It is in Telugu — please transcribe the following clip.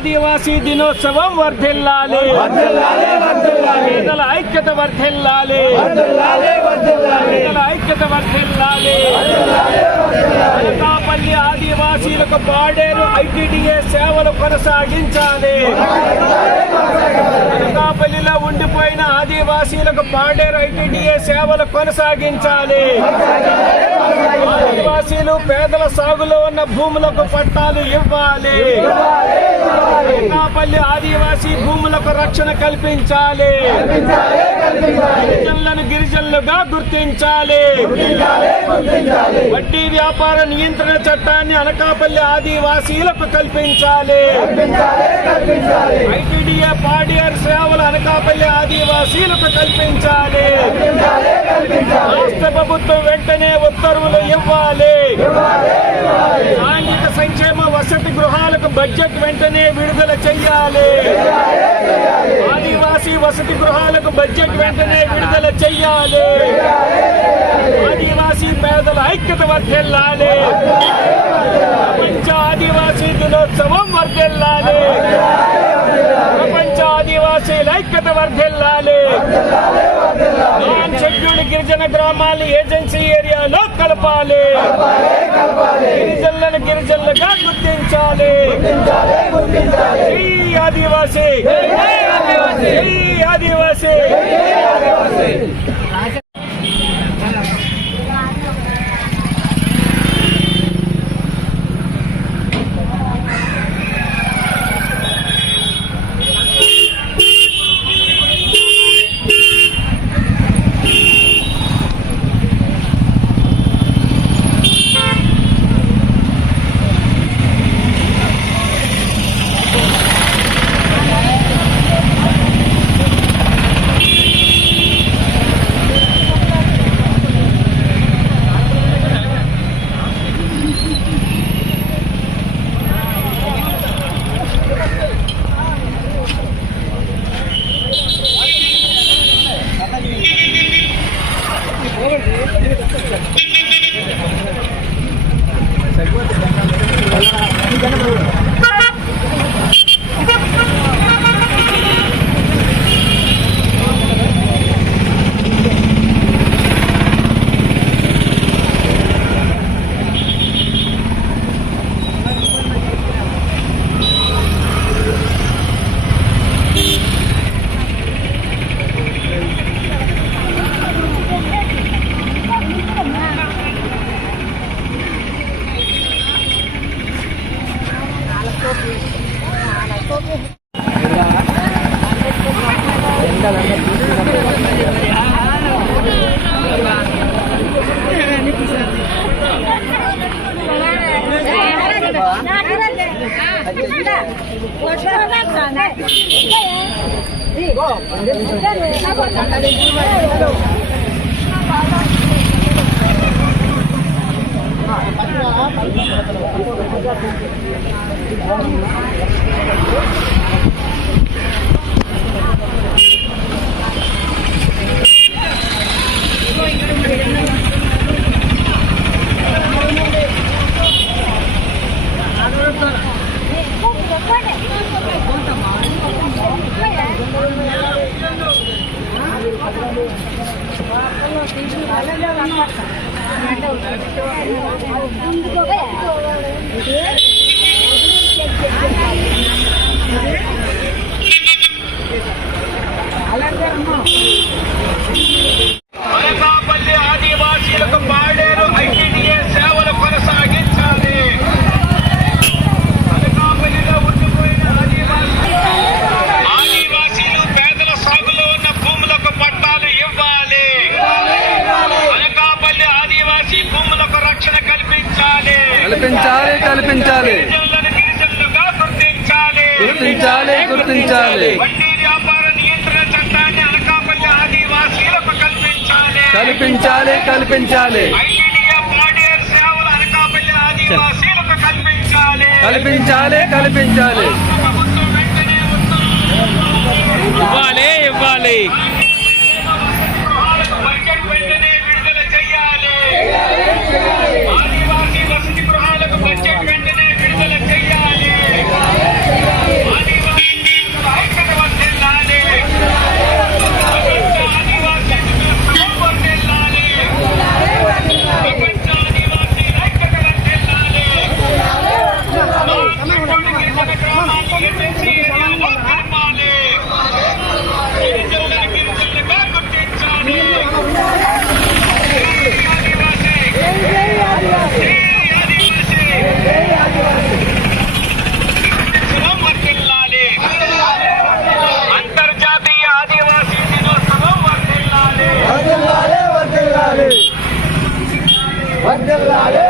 ఆదివాసీ దినోత్సవం వర్ధిల్లాలి, పేదల ఐక్యత వర్ధిల్లాలి, పేదల ఐక్యత వర్ధిల్లాలి. అనకాపల్లి ఆదివాసీలకు పాడేరు ఐటీడీఏ సేవలు కొనసాగించాలి. అనకాపల్లిలో ఉండిపోయిన ఆదివాసీలకు పాడేరు ఐటీడీఏ సేవలు కొనసాగించాలి. ఆదివాసీలు పేదల సాగులో ఉన్న భూములకు పట్టాలు ఇవ్వాలి. అనకాపల్లి ఆదివాసీ భూములకు రక్షణ కల్పించాలి. గిరిజనులను గిరిజనులుగా గుర్తించాలి. వడ్డీ వ్యాపార నియంత్రణ చట్టాన్ని అనకాపల్లి ఆదివాసీలకు కల్పించాలి. ఐటీడీఏ పాడేరు సేవలు అనకాపల్లి ఆదివాసీలకు కల్పించాలి. రాష్ట్ర ప్రభుత్వం వెంటనే ఉత్తర్వులు ఇవ్వాలి. సాంఘిక సంక్షేమ వసతి గృహాలకు బడ్జెట్ వెంటనే విడుదల చెయ్యాలి. ఆదివాసీ వసతి గృహాలకు బడ్జెట్ వెంటనే విడుదల చెయ్యాలి. ఆదివాసీ పేదల ఐక్యత వర్ధిల్లాలి. ప్రపంచ ఆదివాసీ దినోత్సవం వర్ధిల్లాలి. ప్రపంచ ఆదివాసీల ఐక్యత వర్ధిల్లాలి. నాన్ షెడ్యూల్డ్ గిరిజన గ్రామాలను ఏజెన్సీ ఏరియాలో కలపాలి. గిరిజనులను గిరిజనులుగా గుర్తించాలి. జై ఆదివాసీ, జై ఆదివాసీ. అనకాపల్లి ఆదివాసీలకు పాడేరు ఐటీడీఏ సేవలు కొనసాగించాలి. అనకాపల్లిలో ఉండిపోయిన ఆదివాసీలు పేదల సాగులో ఉన్న భూములకు పట్టాలు ఇవ్వాలి. అనకాపల్లి ఆదివాసీ భూములకు రక్షణ కల్పించాలి. గిరిజనులుగా గుర్తించాలి. వడ్డీ వ్యాపార నియంత్రణ చట్టాన్ని అనకాపల్లి ఆదివాసీలకు కల్పించాలి. ఐటీడీఏ పాడేరు సేవలు అనకాపల్లి ఆదివాసీలకు కల్పించాలి. ప్రభుత్వం వెంటనే ఇవ్వాలి. బడ్జెట్ వెంటనే విడుదల చేయాలి. ఆదివాసీ వసతి గృహాలకు బడ్జెట్ వెంటనే విడుదల చేయాలి. వర్ధిల్లాలి